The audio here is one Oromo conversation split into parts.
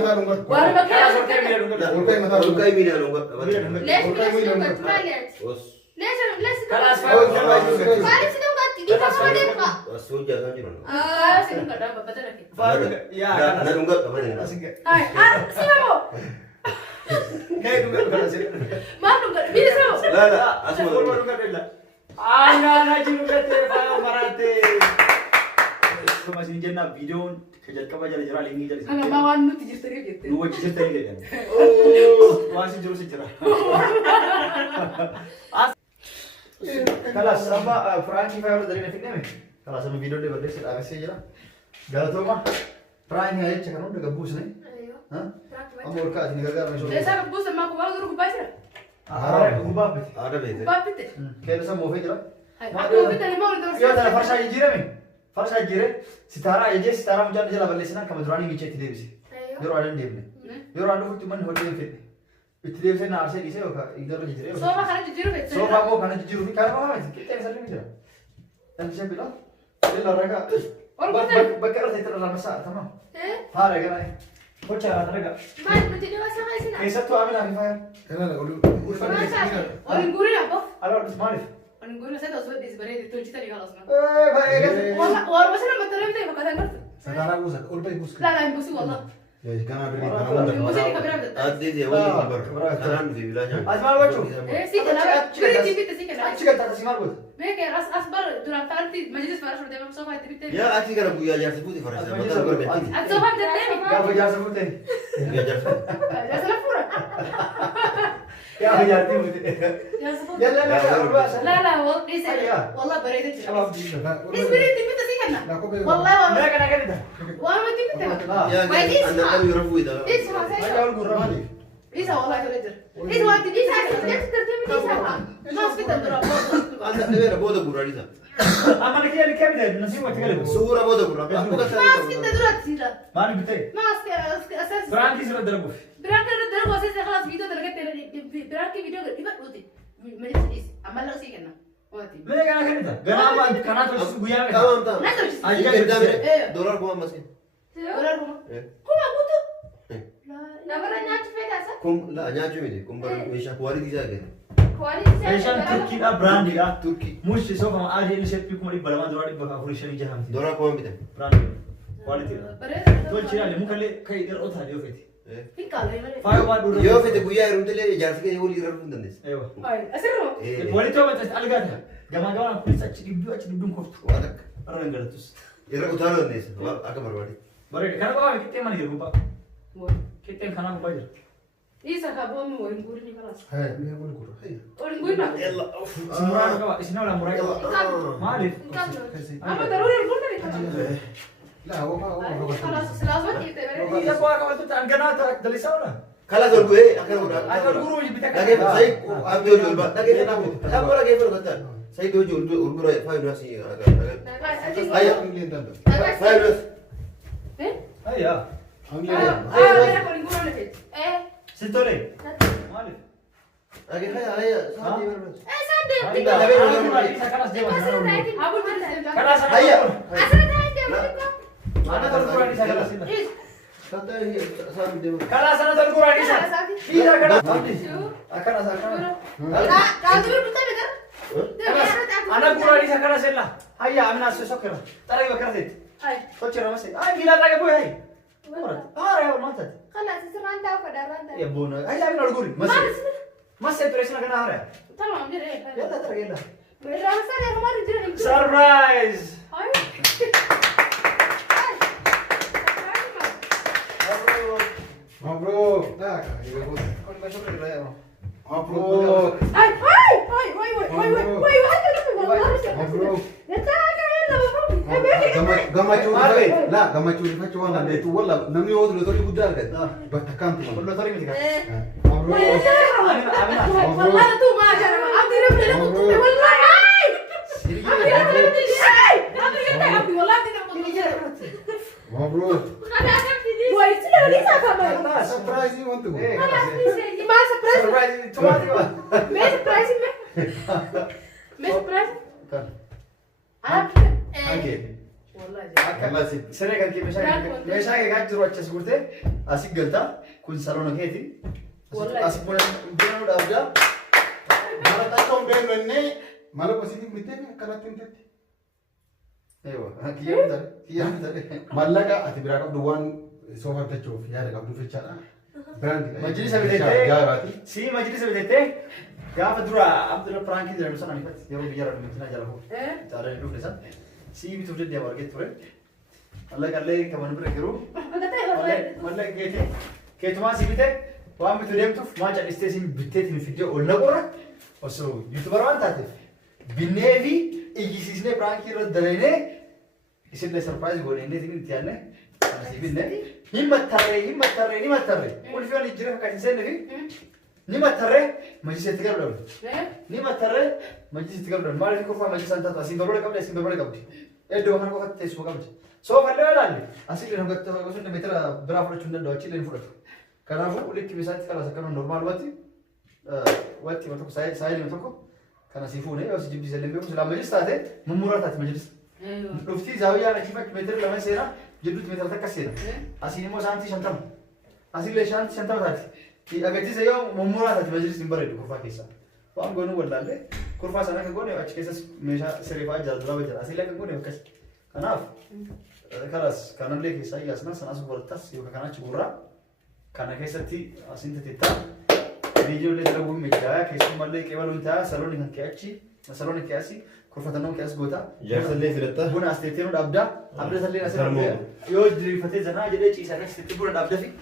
مثلا نقول وانا بكلم والكاي مثلا والكاي مين يا لونغ ليش ليش بص ليش خلاص فارس itu enggak di kamar dia enggak بس وجه kan jiran sih enggak ada betul lagi يا nah lungga kemana ya hai sih kamu kayak dulu kan sih maaf enggak bisa kamu لا لا اسمع anak juga tefa marate masih jenna video kejat kabar jalan ini jadi anak bawaan lu tijir tadi gitu lu wajib cerita ini kan oh masih jurus cerah خلاص sama Frankie Fire dari Netflix nih kalau sama video dia berdiri ada sih aja galau tuh mah Frankie aja cakap udah gabus nih hah kamu urka sini gara-gara masuk desa bus sama aku baru dulu kupasir ada ubah bet ada bete kupapit kayak sama movie aja aku kupapit dari mau itu iya ada farsa injire nih farsa injire sitara aja sitara menjadi jalan balisna kamu durani ngicet dia bisa yoro ada dia nih yoro ada tuh man hotel fit itu dia bisa narasi di sini kok igdar jijire so makanya jujur bet so kamu karena jujur nih kayak apa kita yang sering aja dan bisa bilang dia olahraga bakar itu dalam masa tamam hari kan nih bocah olahraga man berarti dia masa kasih nak kayak satu amin lagi fire لا لا masa orang gurih apa halo Ismail orang gurih saya tahu sebenarnya sebenarnya itu cerita di kalau semua baik kan orang masa nama terus itu bukan kan sekarang usah ulpai bus لا لا impossible والله ya karena ada di tanah impossible di kamera betul adi dia wali kabar kanan di wilayah Ismail bacu sih kenapa gurih TV itu sih kenapa cik kata Ismail bud mereka ras asbar durang tanti majelis faras sudah memang sofa itu ya aksi karena buya jar sebut di farasa mata gor beti at sofa tertemi gak bejar sebutin buya jar sebut ya salah pura ya bejar timut ya sebut ya la لا لا والله بريد shabab di ايش بريد TV itu sih kenapa Nah, kok beda? والله mereka nak kita والله TV itu ya anda kan yurafu itu اسمع ayo saya gurau mali bisa والله كده ايش وقت دي ساعه dia tertemi di sana mas kita durang anda ada bodoh burari sa aman kita ni kami dah nasi mau tinggal sura bodoh burari aku kata mas kita durang sih mana betul mas اساس berani sudah terbuh berarti ada درجه اساس خلاص فيديو درجه berarti video ibat rutin majelis amal lagi sih kena وقتي mereka nak kita kenapa karena terus buya tamam tamam لا تمشي aja dolar gua masih ولا rumah كم aku tuh لا برا ناتش في داسة kum la nyajo ini kum bar mesha kuari di jaga كواليتي Asian Turkey da brand da turki mushi so kama aje ni set piku mari balama doradi baka furishan jaham dolar gua bita brand quality بريد to chira le mukalle kai ir ota dio feti في كالي بريد fa wa do yo fete buya rumtele jar sike woli irar fundandes ewa هاي أسرع wali to mata algata gama gama kulisa ci dibdum ko wadak ran garatus irar utalo ndes aka barwadi bare kana ba kitte man yiru ba kitte kana ba jir إيسا كابون وينقولني خلاص Hai, ini aku guru. Hai. ورنقولنا yalla simran ka isna la murai mali أما ضروري نقولنا لك لا هو ما خلاص لازم تيجي ya ko ka tu tan kana ta dalisawra kala dol gue akan udah ayo guru ji bitaka lagi saya ambil jol ba lagi kenapa aku lagi perlu kata saya do jol urguro ya file nasi أيوة Anglian tanda. file aya Anglian. أنا أقول نقولنا لك إيه sitore mali lagi saya saat ini إيه سادة Tidak, tapi bisa kalas dia أقول بس kalas Ayah. أسرع تاني mana terkurang di sana sini kata ini saat ini kalas sana terkurang di sana tidak kalas akan asalkan لا تعالوا بتاعي ده anak kurang di sana kalas lah ayah amna sesok kira tarik bakar dit هاي kau cerita masih ay bila lagi boy ay ya mata خلاص سرعان أنت وكذا أنت ya bona ayah amna luguri masih masih terus nak kena hari تمام جري ya tak terkena لا سنة كمان جري surprise هاي Mabro. Nah, ini aku. kau masuk ke dalam Mabro. هاي هاي هاي هاي هاي هاي هاي Mabro. يا تعال يلا بابا Gama curi faccio wala de tu wala namni odro tori budar kan. Batta kantu. perlu tarik mesti Mabro. والله تو ما جرى عبدي ربنا والله هاي عبدي ربنا هاي عبدي عبدي والله عبدي ربنا Mabro. ويت لا ليس كمان Surprise you want to go. ما سبرايز surprise itu mati pak ما سبرايز ما سبرايز kan أنا Oke. والله akan si. Siree kan kee meeshaa kee kan jiru achas gurtee asii galtaa kun saloona keeti. Asii buna dhaabdaa. Mala takka hundee mannee mala qosiitiin bitee akkanatti hin tatti. Kiyyaa bitare. Mallaqa ati biraa qabdu waan soofa bitachuuf yaada qabdu jechaadha. Biraandi. Majlisa bitettee si majlisa bitettee gaafa dura Abdul Frank jedhamu sana nifatti yeroo biyya irraa dhumtina jala fuudhu. Taaree dhufne san si bituuf deddeema argee ture. Mallaqallee kaman bira jiru. Mallaqa keetumaa si bitee waan bitu deemtuuf maa calistee si bitteetiin fiddee ol naqurra osoo yuutubar waan taateef binnee fi iyyisiisnee Frank irra daleenee isinlee sarpiraayiz goonee itti yaadne asii binnee himattarree ulfiyoon ijjire akka hin seenne fi himattarree majliseetti galudhamu himattarree majliseetti galudhamu maaliif qofaa majlisaan taatu asiin balbala qabdi iddoo kana qofatti teessuma qabdi soofallee ilaalle asiillee hoggattee osoo meetira biraa fudhachuu hin danda'u achiillee hin fudhatu kanaafuu likki bisaatti kalas akkana normaalumatti wanti tokko saayilii tokko kana si fuune yoo si jibbise illee beeku silaa majlis taate mummuraa taate majlis dhuftii zaawiyyaa achiifatti meetira lama seena jidduutti meetira takka seena asiin immoo saantii 50 asiillee saantii 50 taate agarsiisa yoo mummuraa taate majlis hin bareedu kurfaa keessaa waan goonuu wallaallee kurfaa sana kan goone achi keessas meeshaa siree fa'aa jala dura jira asiillee kan goone akkas kanaaf kalas kanallee keessaa yaasna sanas waltas yookaan kana achi gurraa kana keessatti asiin tateettaa viidiyoollee dalaguu miidhaa keessumallee qeebaluun ta'a saloonni kan kee'achi saloonni kee'asi kurfatannoon kee'as goota jaarsallee filatta buna as teettee nu dhaabdaa abdatallee asirra yoo diriirfatee zanaa jedhee ciisaa keessatti buna dhaabdaa fi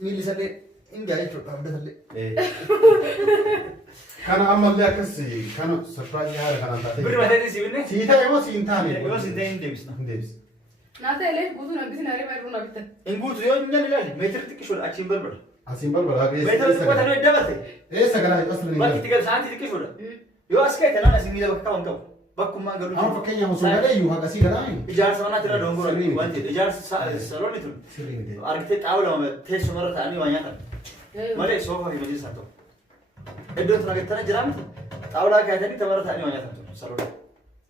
miilli isallee hin gaa jechuudha abdatallee. Kana ammallee akkas kana sarpiraayizii haala kanaan taatee. Birri mateetii si binne? Sii ta'e moo sii hin taane? Yoo si ta'e hin deebisna. Hin deebisna. Naata illee guutuu na bitin haree baay'ee na bitan. Hin guutu yoo hin ilaali meetira xiqqishoodha achiin balbala. Asiin balbala meetira xiqqoota nuyi dabarte. Eessa garaa asirra ni bakki itti galu saantii xiqqishoodha. Yoo as ka'e tanaan asiin miidha bakka qaban qabu. Bakkummaan galuu. Amma fakkeenyaaf osoo galee iyyuu haqa sii garaa hin. Ijaarsa manaatti irra dongora waan jedhe ijaarsa saloonni tun. Argitee xaawula teessumarra ta'anii waa nyaatan. Malee soofaa fi majlis haa ta'u. Iddoo tun agartana jiraa miti. Xaawulaa kaayatanii tamarra ta'anii waa nyaatan saloonni.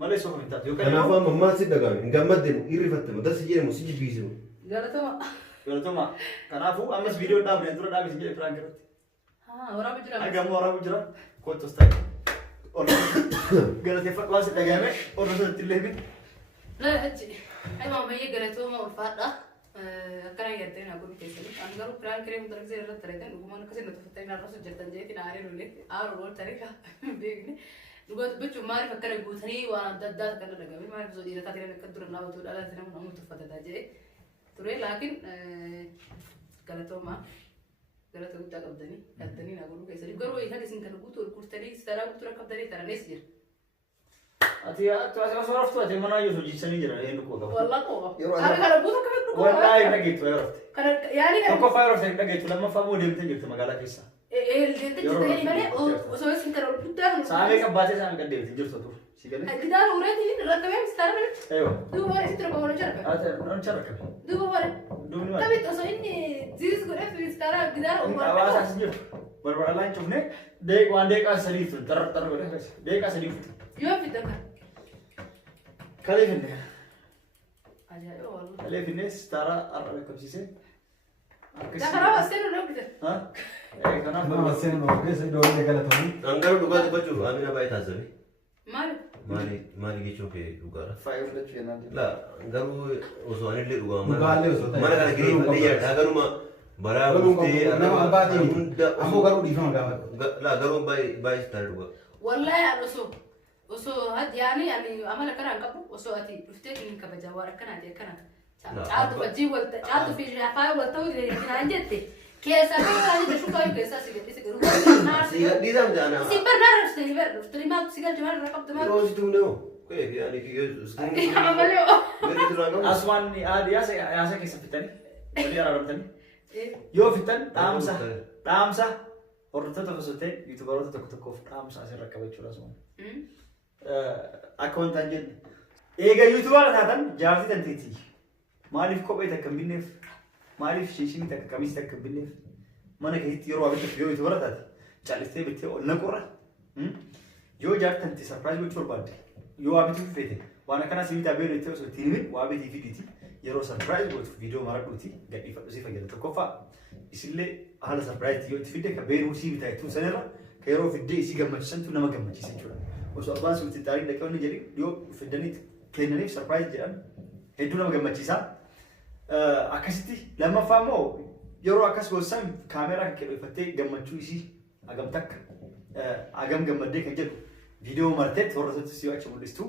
Malee soofaa hin taatu. kanaafuu amma maal si dhagahame hin gammadde irrifatte madarsi jedhamu si jibbiise Galatoma. Kanaafuu ammas viidiyoo dhaabne dura dhaabne jedhe Firaank irratti. Waraaba jira. Argamu waraabuu jira. Kottos ta'e. Galateeffadhu waan si dhagahame ordosotti illee miti. Achi. Maammayyee galatooma ulfaadha. Akkana yaadde na godhu keessatti. Ani garuu Firaank irree muta dhaqsee irratti argan dhugumaan akkasii natti uffattanii naarraa hojjetan jeetiin aaree lollee aaruu wal taree beekne. Dhugaa dubbachuun maaliif akkana guutanii waan adda addaa akkana dhagahame maaliif osoo dhiirataa ta'an akka dura dhaabatu dhalaatti nama nama tuffataa jedhee ture laakiin galatooma galata guddaa qabdanii yaaddanii naa godhuu keessatti garuu isaan isin kana guutuu gurgurtanii saraa guutuu qabdanii taranees jira. Ati osoo raftu ati mana yoo hojjisanii jira eenyu koo qaba. Wallah koo. Kana guutuu akka fedhu koo. Wallah hin dhageettu yoo rafte. Kana yaani kana. Tokko faa yoo rafte hin dhageettu lammaffaa moo deemtee jirtu magaalaa keessa. Deemtee malee osoo isin kana guddaa. Saamee qabbaatee saamee kan deemtee jirtu tu. Si galee. Gidaara ureetiin rakkamee mistara malee. Eeyo. Duuba waan isitti rakkamu waliin jaraka. Ati waan jaraka. Duuba waan. Duubni waan. Taphit osoo inni ziis godhee mistara gidaara uumama. Hawaasa as jiru. Barbara laan cufne waan deeqaa sadii tu xarra godhee deeqaa sadii tu. Yoo fitan kan. Kalee finne. Ajaa'iba wallah. Kalee finne stara arra beekamsiisee. Dakara waseenu dhooggite. Ha? Kanaaf Nama seenuu keessa iddoo inni galatamu. Angara dhugaa dubbachuuf Amina baay'ee taasisabe. Maali? Maali jechuun kee dhugaadha. faayuu fudhachuu yennaan jiru. La garuu osoo anillee dhugaa Dhugaallee osoo ta'e. mana kana gireeffadhee yaadda garuma baraa guuttee nama albaatiin ammoo garuu dhiifama gaafadha. La garuu baay'ee sittaare dhugaa. Wallahi an osoo yaani ani amala kanaan qabu osoo ati dhuftee inni kabajaa waan akkanaati akkana. Caaltu wajjin walta caaltu fi afaan walta hojii naan jette. Keessa kan ani dashu kayu keessa sigatti sigaru. Dhiisam jaana. Si barnaar stay ver, stay ma sigal jamaan rakab jamaan. Roos tumne ho. Kee yaani kiyyo skrin. Amaleo. Gadi duraan. Aswaan yaasa keessa fitanii walii araaramtanii yoo fitan dhaamsa hordoftoota osoo ta'e yuutubaroota tokko tokkoof dhaamsa asirra qabachuudha asuma. Akka wantaan jenne eega yuutubara taatan jaartii tanteetii maaliif kophee takka hin binneef maaliif shiishinii takka kamiis takka hin binneef mana keessatti yeroo abidda yoo yuutubara taate callistee bittee ol naqurra yoo jaartan ti sarpiraayiz gochuu barbaadde yoo abidda feete waan akkanaa sibiitaa beelu itti osoo ittiin himin waa abitii fidiiti yeroo surprise gootu viidiyoo maradhuuti gadhiifadhu si fayyada tokkoffaa isillee haala surprise yoo itti fidde ka beeruu sii bitaa jettuun sanirra ka yeroo fiddee isii gammachiisantu nama gammachiisa jechuudha. Osoo abbaan suutti taariin dhaqee wanni jedhi yoo fiddanii kennaniif surprise jedhan hedduu nama gammachiisa. Akkasitti lammaffaa immoo yeroo akkas goosaan kaameeraa kan qilleeffattee gammachuu isii agam takka agam gammaddee kan jedhu viidiyoo marteetti warra sotti si achi mul'istu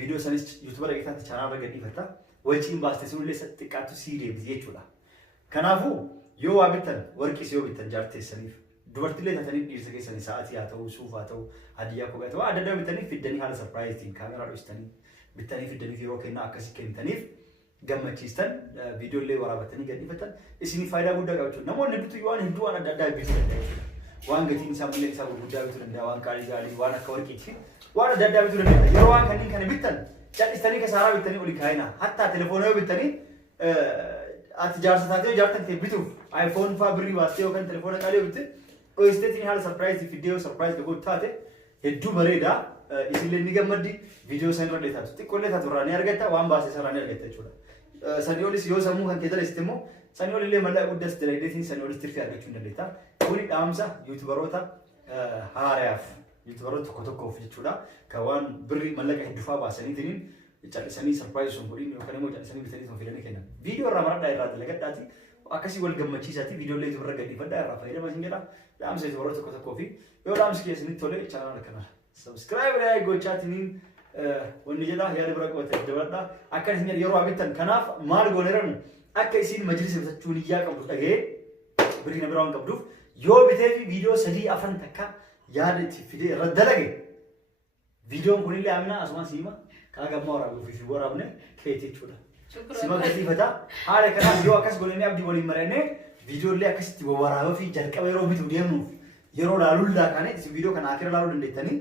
viidiyoo sanis yuutuuba dhageessaatti chaanaarra gadhiifatta waciin baastee sunillee xiqqaattu sii deemti jechuudha. Kanaafuu yoo waa bittan warqis yoo bittan jaarteessaniif dubartiilee taatanii dhiirsa keessanii sa'aatii haa ta'uu suuf haa ta'uu hadiyyaa kophee haa ta'uu adda addaa bittanii fiddanii haala sarpiraayizitiin kaameeraa dhoksitanii bittanii fiddanii yeroo kennaa akkasii kennitaniif gammachiistan viidiyoolee waraabattanii gadhiifatan isinii faayidaa guddaa qaba jechuudha. Namoonni hedduutu waan hedduu waan adda addaa bituu danda'u. Waan gatiin isaa mullee isaa gurguddaa bituu danda'a, waan qaalii gaalii, waan akka warqiitti waan adda addaa bituu danda'a. Yeroo waan kanneen kana bittan cal'istanii kasaaraa bittanii oli kaayina. Hattaa telefoona yoo bittanii ati jaarsa taatee yoo jaartan ta'e bituuf iPhone fa'aa birrii baastee yookaan telefoona qaalii yoo bitte dho'isteetiin haala sarpiraayizii viidiyoo sarpiraayiz godhu taate hedduu bareeda. Isillee ni gammaddi viidiyoo san irra taatu xiqqoollee taatu irraa ni argatta waan baasee sarraa ni argatta jechuudha. Sanii olis yoo sammuu kan kee dalagsite immoo sanii olillee mallaqa guddaas dalagdeetiin sanii olis tirfii argachuu hin dandeetta. Kuni dhaamsa yuutubaroota haarayaaf yuutubaroota tokko tokkoof jechuudha. Kan waan birrii mallaqa hedduufaa baasaniitiin callisanii sarpiraayizii sun godhin yookaan immoo callisanii bitanii sun fidanii kennan. Viidiyoo irraa maradhaa irraa dalagadhaati akkasii wal gammachiisaati viidiyoolee yuutubarra gadhiifadhaa irraa fayyadamaa isin jedha. Dhaamsa yuutubaroota tokko tokkoo fi yoo dhaamsi keessanitti tole chaanaala kanarra. Subscribe like gochaatiniin wanni jedha yaada bira qabate dabaladha akka isin yeroo abittan kanaaf maal gooneran akka isin majlisa bitachuun iyyaa qabdu dhagee birrii na biraan qabduuf yoo bitee fi viidiyoo 3-4 takka yaada itti fidee irra dalage viidiyoon kunillee amna asuma siima kaagamma waraabuuf fi waraabne keetii jechuudha. Sima gadiifata haala kanaaf yoo akkas goonee abdii waliin marannee viidiyoolee akkasitti waraabaa fi jalqaba yeroo bituu deemnuuf yeroo laalullaa kaane isin viidiyoo kana akira laaluu dandeettanii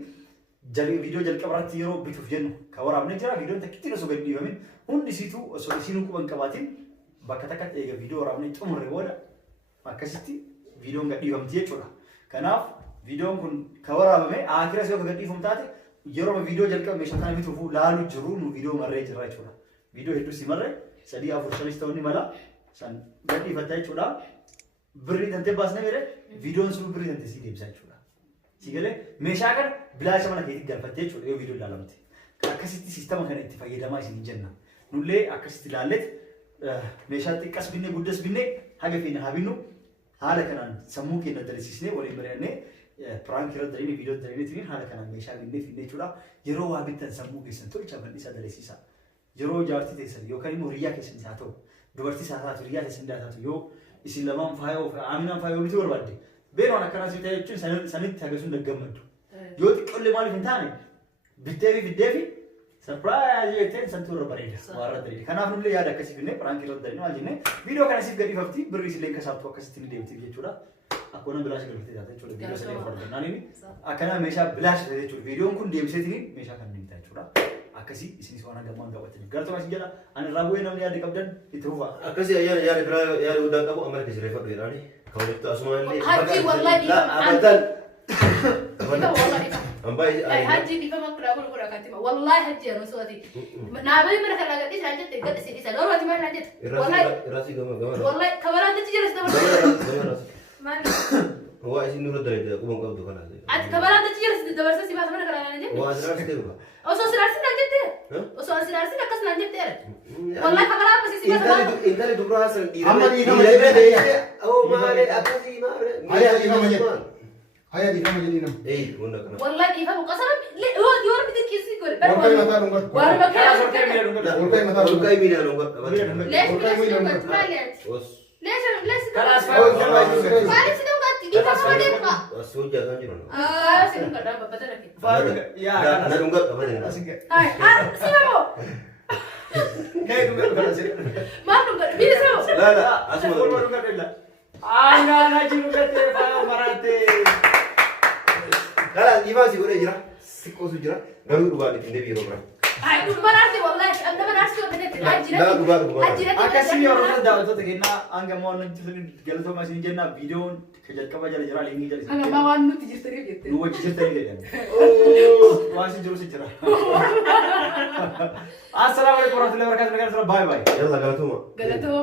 viidiyoo jalqabaratti yeroo bituuf jennu kan waraabne jira viidiyoon takkitti osoo gadi dhiibamin hundi isiituu osoo isiinuu quban qabaatiin bakka takkatti eega viidiyoo waraabne xumurre booda akkasitti viidiyoon gadi dhiibamti jechuudha. Kanaaf viidiyoon kun kan waraabame akiras yoo gadi dhiifamu taate yeroo viidiyoo jalqaba meeshaa kana bituuf laaluu jiru nu viidiyoo marree jirra jechuudha. Viidiyoo hedduu si marre 3-4 ta'uu ni mala san gadi dhiifatta jechuudha. Birrii tantee baasnee mere viidiyoon sun birrii tantee si deebisa jechuudha. Sigale meeshaa kana bilaasha mana keetti galfattee jechuudha yoo viidiyoo ilaalamte. Akkasitti siistama kana itti fayyadamaa isin jenna. Nullee akkasitti ilaallet meeshaa xiqqas binne guddas binne haga feena haa binnu haala kanaan sammuu keenya dalisiisnee waliin mari'annee piraank irra dalagne viidiyoo dalagneetiin haala kanaan meeshaa binnee finne jechuudha. Yeroo waa bittan sammuu keessan tolcha bal'isaa dalisiisa. Yeroo jaartii teessan yookaan immoo hiriyaa keessan haa ta'u dubartii haa taatu hiriyaa keessan haa taatu yoo isin lamaan faayoo fi aaminaan faayoo bituu barbaadde beeroon akkanaa si ta'e jechuun sanitti hagasuun daggammaddu. Yoo xiqqoollee maaliif hin taane bittee fi fiddee fi sarpiraayizii jettee santuu irra bareeda waa irra bareeda. Kanaaf nullee yaada akkasii finnee piraanki irra dalagne maal jennee viidiyoo kana siif gadhiifamti birrii isillee kasaabtu akkasitti ni deemti jechuudha. Akkuma bilaash galfatee taate jechuudha viidiyoo sadii afur argannaan akkana meeshaa bilaash ta'e jechuudha. Viidiyoon kun deemseetiin meeshaa kan deemta jechuudha. Akkasii isinis waan hagamaan qabatanii galtuma isin jedha ani irraa bu'ee namni yaada qabdan itti fufa. Akkasii yaada biraa yaada guddaa qabu amma itti sireeffadhu jedhaani. Kawalitti asuma illee Haji wallahi abadan. Haji di fama kula kula katima wallahi haji ya nusuati. Nabi mana kalau gadis lanjut gadis ini saya orang cuma lanjut. Wallahi rasi gama. wallahi kabaran tu jelas teman. Mana? Wah isi nurut dari dia aku bangkau tu kan aja. At kabaran tu jelas di dalam sesi bahasa mana kalau lanjut. Wah jelas tu apa? Oh so serasi lanjut deh. Oh so serasi nak kas lanjut deh. Wallahi kabaran apa sesi bahasa? Intan itu berasa. Amma di nama Oh mana apa sih mana? Ayah di nama je. Ayah di nama jadi nama. Bunda kena. Wallahi di fama kasaran. Oh di orang itu kisi kor. Orkai mata nunggu. Walau Kalau bagai. sortir milih dulu. Orkai mata nunggu. Orkai mina nunggu. Lesh lesh nunggu cuma lihat. Bos. Lesh. Kalau Oh, asfal Mari sini nunggu. Di fama dia kak. Suja kan jiran. Ah sini nunggu dah bapak tu lagi. ya Ada nunggu apa ni? Hai, sini kamu. kayak dulu kalau sih. Maaf nunggu. Bisa kamu. Lah, asal Asal dulu dulu. Angga ngaji lu kete Pak Marate. Kalau lima sih boleh jira. Sikko sujira. Garu dua di tinde biro bro. Ay, dubararte wallahi, anda manarsi wadate. لا دوغا Akkasii yeroo sana daawwattoota kennaa hanga moo wanni jirtanii galatooma isin jenna viidiyoon jalqaba jala jira linkii jala Ana ma waan nuti jirtanii jette. nu wajji jirtanii jedhan. Waan isin jiru si jira. Assalaamu alaikum warahmatullahi wabarakatuh. Nagaan sura bye bye. يلا غلطوما Galatoo.